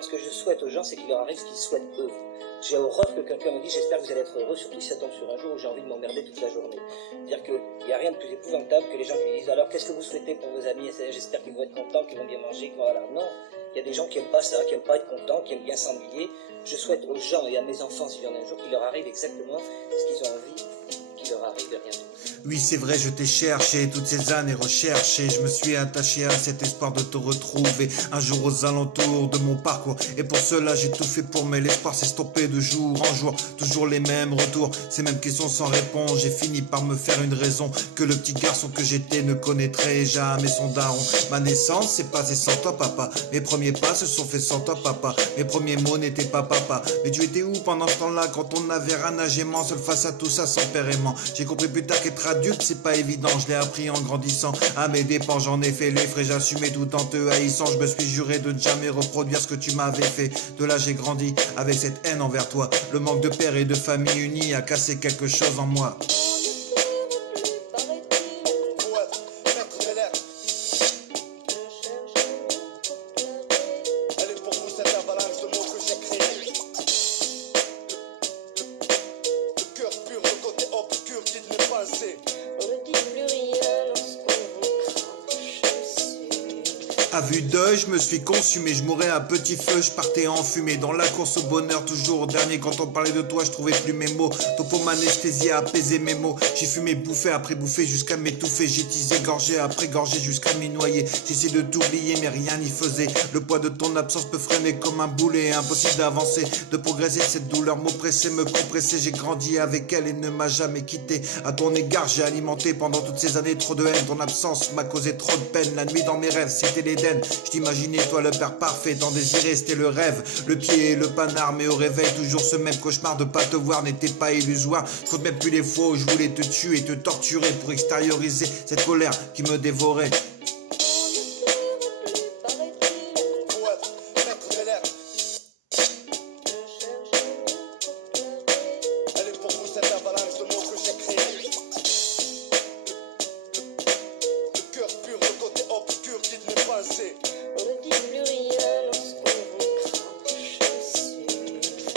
Ce que je souhaite aux gens, c'est qu'il leur arrive ce qu'ils souhaitent eux. J'ai horreur que quelqu'un me dise j'espère que vous allez être heureux, surtout si ça tombe sur un jour où j'ai envie de m'emmerder toute la journée. C'est-à-dire qu'il n'y a rien de plus épouvantable que les gens qui disent alors qu'est-ce que vous souhaitez pour vos amis, j'espère qu'ils vont être contents, qu'ils vont bien manger, voilà. Non, il y a des gens qui n'aiment pas ça, qui n'aiment pas être contents, qui aiment bien s'ennuyer. Je souhaite aux gens et à mes enfants, s'il y en a un jour, qu'il leur arrive exactement ce qu'ils ont envie qu'il leur arrive de rien d'autre. Oui, c'est vrai, je t'ai cherché toutes ces années recherché. Je me suis attaché à cet espoir de te retrouver un jour aux alentours de mon parcours. Et pour cela, j'ai tout fait pour, mais l'espoir s'est stoppé de jour en jour. Toujours les mêmes retours, ces mêmes questions sans réponse. J'ai fini par me faire une raison que le petit garçon que j'étais ne connaîtrait jamais son daron. Ma naissance s'est passée sans toi, papa. Mes premiers pas se sont faits sans toi, papa. Mes premiers mots n'étaient pas papa. Mais tu étais où pendant ce temps-là quand on n'avait rien à gémant, seul face à tout ça sans père aimant. J'ai compris plus tard qu'être adulte c'est pas évident, je l'ai appris en grandissant. À mes dépens j'en ai fait les frais, j'assumais tout en te haïssant. Je me suis juré de ne jamais reproduire ce que tu m'avais fait. De là j'ai grandi avec cette haine envers toi. Le manque de père et de famille unis a cassé quelque chose en moi. À vue d'œil, je me suis consumé, je mourais à petit feu, je partais en fumée. Dans la course au bonheur, toujours au dernier. Quand on parlait de toi, je trouvais plus mes mots. Ton pour m'anesthésier, apaiser mes mots. J'ai fumé, bouffé après bouffé jusqu'à m'étouffer. J'ai teasé, gorgé après gorgé jusqu'à m'y noyer. J'essaie de t'oublier, mais rien n'y faisait. Le poids de ton absence peut freiner comme un boulet. Impossible d'avancer, de progresser. Cette douleur m'oppressait, me compressait. J'ai grandi avec elle et ne m'a jamais quitté. À ton égard, j'ai alimenté pendant toutes ces années trop de haine. Ton absence m'a causé trop de peine. La nuit dans mes rêves, c'était l'Éden. Je t'imaginais toi le père parfait, t'en désirais, c'était le rêve. Le pied et le panard, mais au réveil toujours ce même cauchemar de pas te voir n'était pas illusoire. Je compte même plus les fois où je voulais te tuer, te torturer pour extérioriser cette colère qui me dévorait.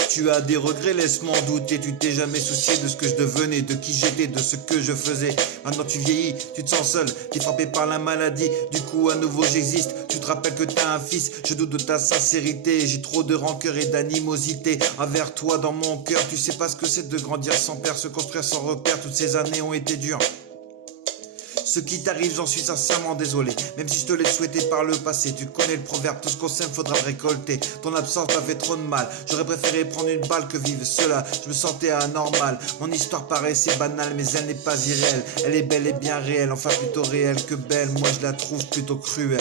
Tu as des regrets, laisse-moi en douter. Tu t'es jamais soucié de ce que je devenais, de qui j'étais, de ce que je faisais. Maintenant tu vieillis, tu te sens seul, t'es frappé par la maladie. Du coup à nouveau j'existe, tu te rappelles que t'as un fils. Je doute de ta sincérité, j'ai trop de rancœur et d'animosité envers toi dans mon cœur. Tu sais pas ce que c'est de grandir sans père, se construire sans repère. Toutes ces années ont été dures. Ce qui t'arrive, j'en suis sincèrement désolé. Même si je te l'ai souhaité par le passé. Tu connais le proverbe, tout ce qu'on sème faudra le récolter. Ton absence m'a fait trop de mal. J'aurais préféré prendre une balle que vivre cela. Je me sentais anormal. Mon histoire paraissait banale, mais elle n'est pas irréelle. Elle est belle et bien réelle, enfin plutôt réelle que belle. Moi je la trouve plutôt cruelle.